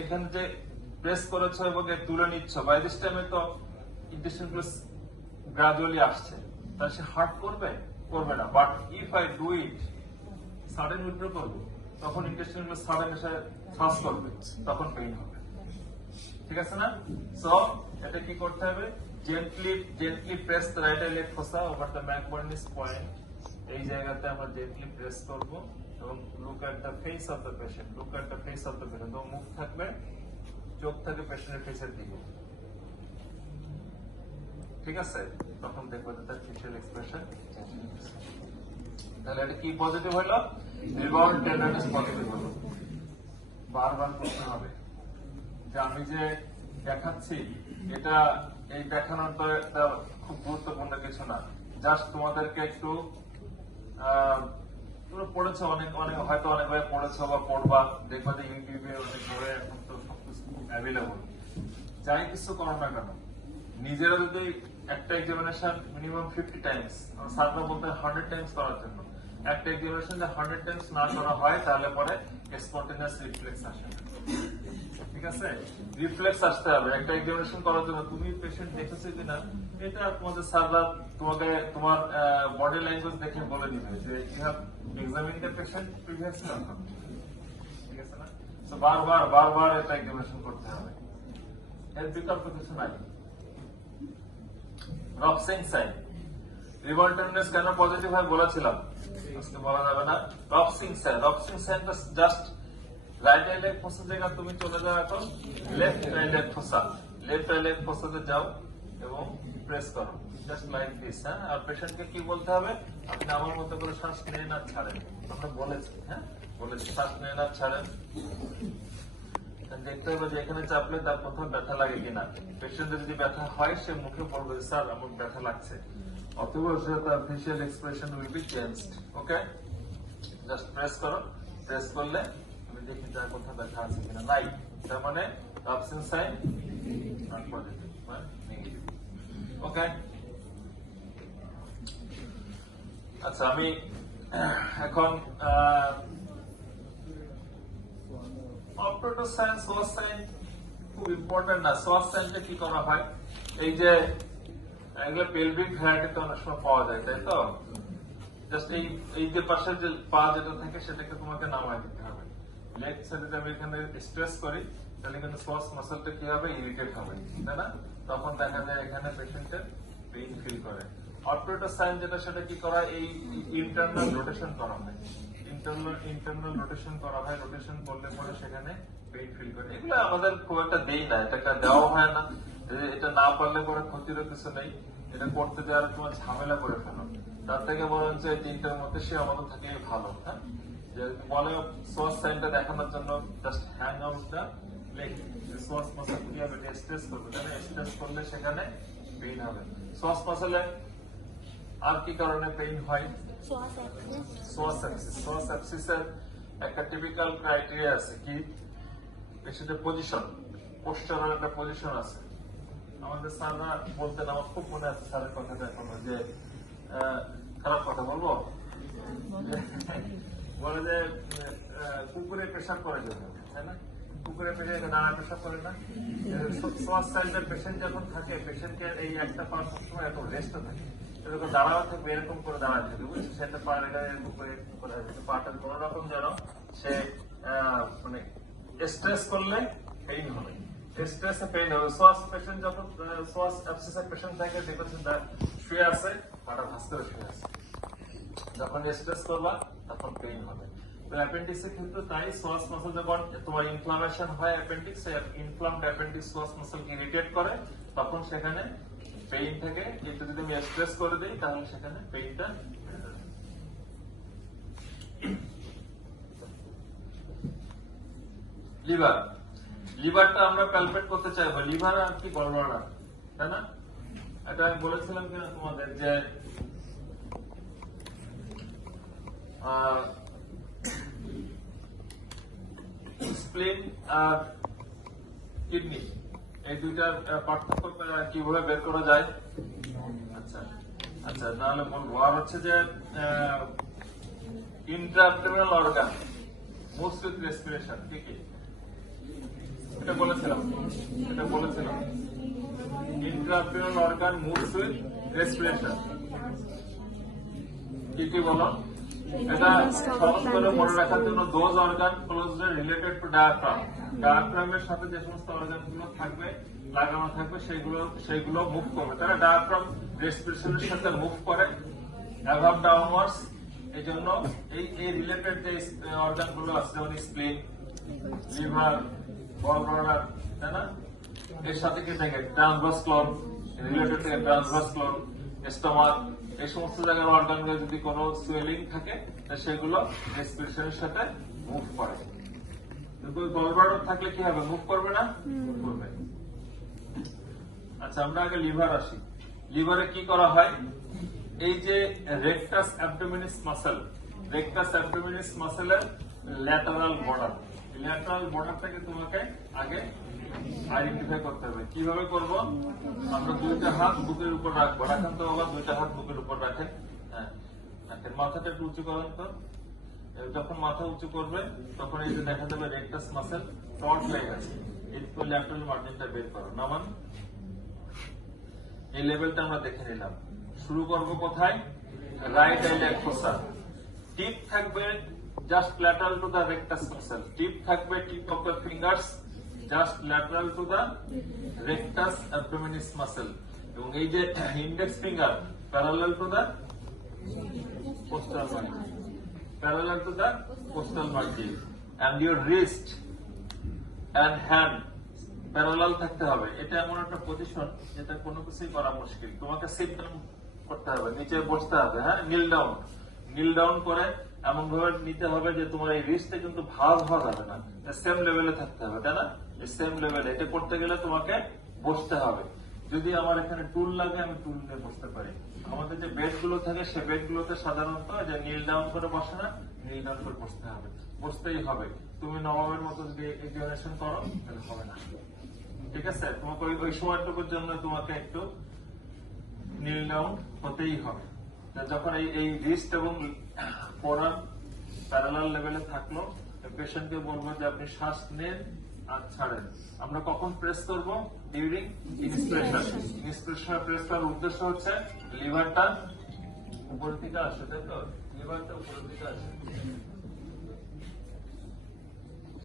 এখানে যে প্রেস করেছো এবং তুলে নিচ্ছ, বাই দিস টাইমে তো ইন্টেস্টাইন গ্রাজুয়ালি আসছে, তাহলে সে হার্ট করবে না। But if I do it sudden withdraw করবো, তখন ইন্টেস্টাইন সাডেন এসে শ্বাস করবে, তখন পেইন হবে। ঠিক আছে না? সো এটা কি করতে হবে, gently press the right leg fossa over the McBurney's point. এই জায়গাতে আমরা জেন্টলি প্রেস করব এবং look at the face of the patient, তো মুখ থাকবে, চোখ থাকে পেশেন্টের ফেসের দিকে। ঠিক আছে? তখন দেখবো যে তার ফেশিয়াল এক্সপ্রেশন। তাহলে এটা কি পজিটিভ হলো? রিবাউন্ড টেন্ডারনেস পজিটিভ হলো। বারবার করতে হবে যে আমি যে দেখাচ্ছি এটা, এই দেখানোর তো খুব গুরুত্বপূর্ণ কিছু না, জাস্ট তোমাদেরকে একটু তোমরা পড়েছো অনেক হয়তো অনেকভাবে পড়েছো বা পড়বা, দেখবা যে ইউটিউবে অনেকভাবে এখন তো সবকিছু অ্যাভেলেবল। যাই কিছু করো না কেন, নিজেরা যদি একটা এক্সামিনেশন মিনিমাম 50 টাইমস, স্যাররা বলতে 100 টাইমস করার জন্য, একটা এক্সামিনেশন যে 100 টাইমস না করা হয় তাহলে পরে স্পন্টেনিয়াস রিফ্লেক্স আসে না। ঠিক আছে? রিফ্লেক্স আসতে হবে একটা এক্সামিনেশন করার জন্য। তুমি পেশেন্ট দেখেছো কিনা এটা তোমাদের স্যাররা তোমাকে তোমার বডি ল্যাঙ্গুয়েজ দেখে বলে দিবে যে you have examine the patient previously or not. ঠিক আছে না? তো বারবার এটা এক্সামিনেশন করতে হবে, এর বিকল্প কিছু নাই। রবসিং সাইন, রিভার্ট টেন্ডেন্স কেন পজিটিভ হয় বলেছিলাম, আজকে বলা যাবে না। রবসিং সাইনটা just right iliac fossa জায়গা তুমি চলে যাও এখন লেফট আই লেগ ফোসাতে যাও এবং প্রেস করো, জাস্ট লাইক দিস। হ্যাঁ, আর পেশেন্টকে কি বলতে হবে, আপনি আমার মতো করে শ্বাস নেন আর ছাড়েন। আমরা বলেছি, বলেছি শ্বাস নেন আর ছাড়েন। দেখতে হবে যে এখানে চাপলে তার কোথাও ব্যথা লাগে কিনা। পেশেন্টের যদি ব্যথা হয় সে মুখে বলবে স্যার আমার ব্যথা লাগছে, অথবা তার facial expression will be changed. Okay, just press করো, প্রেস করলে আমি দেখি তার কোথাও ব্যথা আছে কিনা। নাই, তার মানে অ্যাবসেন্স সাইন নট পজিটিভ বা নেগেটিভ। ওকে, আচ্ছা আমি এখন অপারেটর সাইন, সোয়াস সাইন খুব ইম্পর্টেন্ট না। সোয়াস সাইনটা কি করা হয়, এই যে এগুলো পেলভিক ভ্যারাইটিতে অনেক সময় পাওয়া যায়, তাই তো? জাস্ট এই যে পাশের যে পা যেটা থাকে সেটাকে তোমাকে নামায় দিতে হবে। লেগ সাইডে যদি আমি এখানে স্ট্রেস করি তাহলে কিন্তু সোয়াস মাসলটা কি হবে, ইরিটেট হবে, তাই না? তখন দেখা যায় এখানে পেশেন্টের পেইন ফিল করে। অপারেটর সাইন যেটা, সেটা কি করা, এই ইন্টারনাল রোটেশন করা হয়, ইন্টারনাল রোটেশন করা হয়। রোটেশন করলে পরে সেখানে পেইন ফিল করে। এগুলো আমাদের খুব একটা দেই না, এটা দেওয়া হয় না। এটা না পারলে পরে ক্ষতিরও কিছু নেই, এটা করতে যাওয়ার তোমার ঝামেলা করে ফেলো। তার থেকে বরঞ্চ এই তিনটার মধ্যে সে আমাদের থাকে ভালো। হ্যাঁ, যে বলে সোয়াস সাইনটা দেখানোর জন্য just hang out the leg, psoas muscle কি হবে, স্ট্রেস করবে, তাহলে স্ট্রেস করলে সেখানে পেইন হবে। সোয়াস মাসলে আর কি কারণে পেইন হয়, সোয়াস অ্যাপসিসের একটা টিপিক্যাল ক্রাইটেরিয়া আছে কি, পেশেন্টের পজিশন, পোস্টারের একটা পজিশন আছে। আমাদের স্যাররা বলতেন, আমার খুব মনে আছে স্যারের কথাটা এখনো, যে খারাপ কথা বলবো, বলে যে কুকুরে পেশাব করে যখন, তাই না? কুকুরে পেশাব নানা পেশাব করে না। সোয়াস সাইডের পেশেন্ট যখন থাকে, পেশেন্টের এই একটা পা সবসময় এত রেস্টে থাকে, এরকম দাঁড়াও থাকবে, এরকম করে দাঁড়ায় থাকবে, বুঝছি? সেটা পা এরকম করে পাটা কোন রকম যেন সে মানে স্ট্রেস করলে পেইন হবে, স্ট্রেসে পেইন হবে। সোয়াস পেশেন্ট যখন, সোয়াস অ্যাপসিসের পেশেন্ট থাকে, দেখবেন শুয়ে আছে, পাটা ভাঁজ করে শুয়ে আছে, যখন স্ট্রেস করবা তখন পেইন হবে। তো অ্যাপেন্ডিক্সের ক্ষেত্রে তাই, সোয়াস মাসল যখন তোমার ইনফ্লামেশন হয় অ্যাপেন্ডিক্স, ইনফ্লামড অ্যাপেন্ডিক্স সোয়াস মাসলকে ইরিটেট করে, তখন সেখানে পেইন থাকে। কিন্তু যদি আমি স্ট্রেস করে দিই তাহলে সেখানে পেইনটা লিভারটা আমরা প্যালপেট করতে চাইবো। লিভার আর কি গড়বড়া, তাই না? এটা আমি বলেছিলাম কিনা তোমাদের, যে স্প্লিন আর কিডনি, এই দুইটার পার্থক্য কিভাবে বের করা যায়? আচ্ছা আচ্ছা, তাহলে বলবো। আর হচ্ছে যে intra abdominal organ, most with respiration, কি কি? এটা বলেছিলাম intrapleural organ moves with respiration. কি বলো? এটা সহজ করে মনে রাখার জন্য those organ closely related to diaphragm, ডায়াফ্রামের সাথে যে সমস্ত অর্গান গুলো থাকবে লাগানো থাকবে সেগুলো মুভ করবে। তারা ডায়াফ্রাম রেসপিরেশনের সাথে মুভ করে অ্যাভাব ডাউনওয়ার্ডস। এই জন্য এই রিলেটেড যে অর্গান গুলো আছে যেমন স্প্লিন, লিভার, গলব্লাডার, তাই না, এর সাথে কি থাকে ট্রান্সভার্স ক্লোন, রিলেটেড থেকে ট্রান্সভার্স ক্লোন, স্টোমাক, এই সমস্ত জায়গার অর্গান গুলো যদি কোনো সুয়েলিং থাকে সেগুলো রেসপিরেশনের সাথে মুভ করে। কিন্তু গলব্লাডার থাকলে কি হবে? মুভ করবে না? করবে। আচ্ছা, আমরা আগে লিভার আসি। লিভারে কি করা হয়? এই যে rectus abdominis muscle, rectus abdominis মাসেলের ল্যাটারাল বর্ডারটাকে তোমাকে আগে আইডেন্টিফাই করতে হবে। কিভাবে করব? আমরা দুইটা হাত বুকের উপর রাখবো। রাখেন তো বাবা, দুইটা হাত বুকের উপর রাখেন। হ্যাঁ, রাখেন। মাথাটা একটু উঁচু করেন তো। যখন মাথা উঁচু করবে তখন এই যে দেখা যাবে রেকটাস মাসেল টর্চ হয়ে গেছে। এই ল্যাটারাল মার্জিনটা বের করো। নামান। এই লেভেলটা আমরা দেখে নিলাম। শুরু করব কোথায়? Right আইলিয়াড fossa. টিপ থাকবে just lateral to the rectus muscle. Tip থাকবে tip of the fingers just lateral to the rectus abdominis muscle. এবং এই যে index finger parallel to the costal margin, parallel to the costal margin. And your wrist and hand parallel থাকতে হবে। এটা এমন একটা position যেটা কোনো কিছুই করা মুশকিল। তোমাকে সিট ডাউন করতে হবে, নিচে বসতে হবে। হ্যাঁ, নীল ডাউন করে এমন ভাবে নিতে হবে যে তোমার এই রিস্টে কিন্তু ভাঁজ হওয়া যাবে না, সেম লেভেলে থাকতে হবে, তাই না? সেম লেভেলে। এটা করতে গেলে তোমাকে বসতে হবে। যদি আমার এখানে টুল লাগে আমি টুল নিয়ে বসতে পারি। আমাদের যে বেড গুলো থাকে সে বেড গুলোতে সাধারণত যে নীল ডাউন করে বসে না, নীল ডাউন করে বসতে হবে, বসতেই হবে। তুমি নবাবের মতো যদি এক্সামিনেশন করো তাহলে হবে না। ঠিক আছে? তোমাকে ওই সময়টুকুর জন্য তোমাকে একটু নীল ডাউন হতেই হবে। যখন এই রিস্ট এবং ফোরআর্ম প্যারালাল লেভেলে থাকলো, পেশেন্টকে বলবো যে আপনি শ্বাস নেন আর ছাড়েন। আমরা কখন প্রেস করব? During inspiration. ইন্সপিরেশন প্রেস করার উদ্দেশ্য হচ্ছে লিভারটা উপরের দিকে আসে, তাই তো? লিভারটা উপরের দিকে আসে।